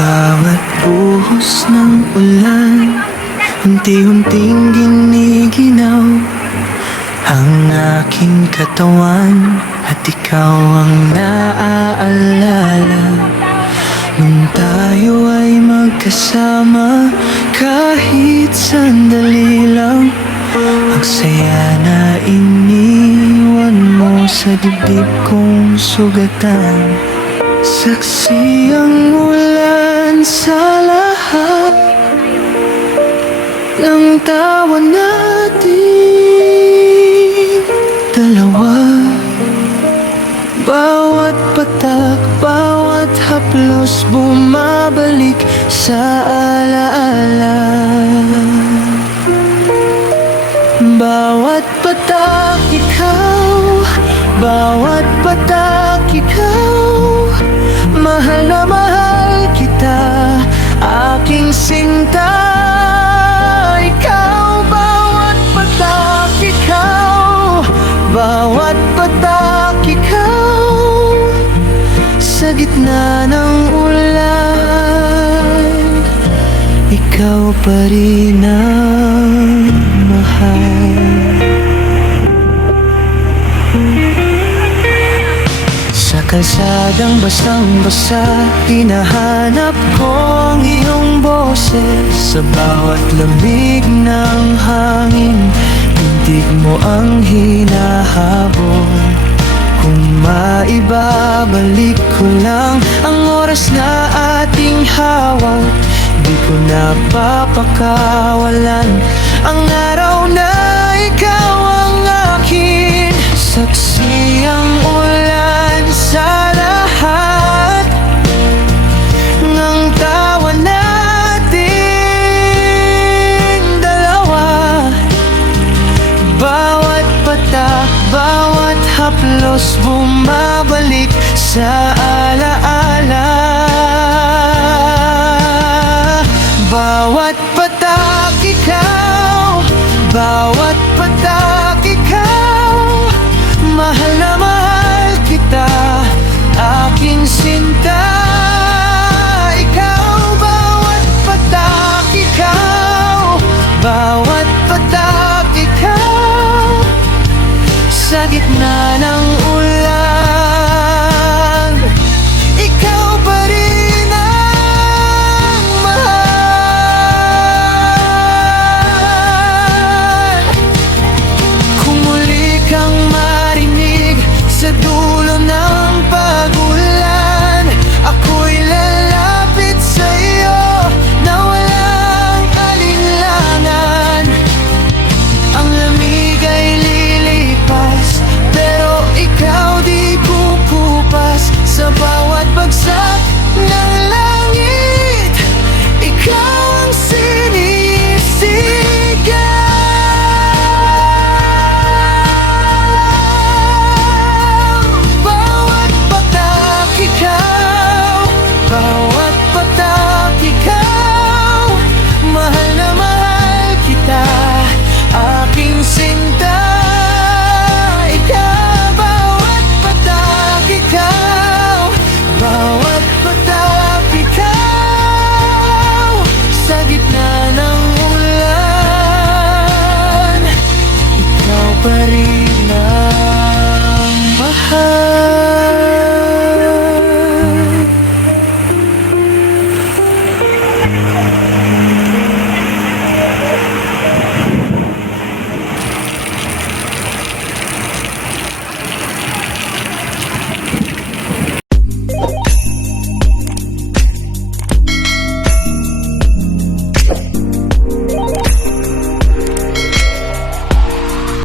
Bawat buhos ng ulan, unti-unting giniginaw ang aking katawan, at ikaw ang naaalala nung tayo ay magkasama. Kahit sandali lang, ang saya na iniwan mo sa dibdib kong sugatan. Saksi ang ulan sa lahat ng tawa natin dalawa. Bawat patak, bawat haplos bumabalik sa alaala. Bawat patak ikaw, bawat patak ikaw. Mahal na mahal kita, aking sinta. Ikaw, bawat patak ikaw, bawat patak ikaw. Sa gitna ng ulan, ikaw pa rin ang mahal. Sa kalsadang basang-basa, hinahanap ko ang iyong boses. Sa bawat lamig ng hangin, tindig mo ang hinahabol. Kung maibabalik ko lang ang oras na ating hawak, di ko na papakawalan ang araw na ikaw ang akin. Saksi ang ulan sa lahat ng tawa natin dalawa. Bawat patak, bawat haplos bumabalik sa alaala. Bawat patak ikaw, bawat patak ikaw. Mahal na mahal kita, aking sinta. Ikaw, bawat patak ikaw, bawat patak ikaw. Sa gitna ng ulan, ikaw pa rin ang mahal. Kung muli kang marinig sa dulo ng pag-ulan, ako'y lalapit sa'yo na walang alinlangan. Ang lamig ay lilipas, pero ikaw di kukupas. Sa bawat bagsak ng langit, ikaw ang sinisigaw. Bawat patak ikaw, bawat patak ikaw. Mahal na mahal kita, aking sinta. Ikaw, bawat patak ikaw, bawat patak ikaw. Sa gitna ng ulan, ikaw pa rin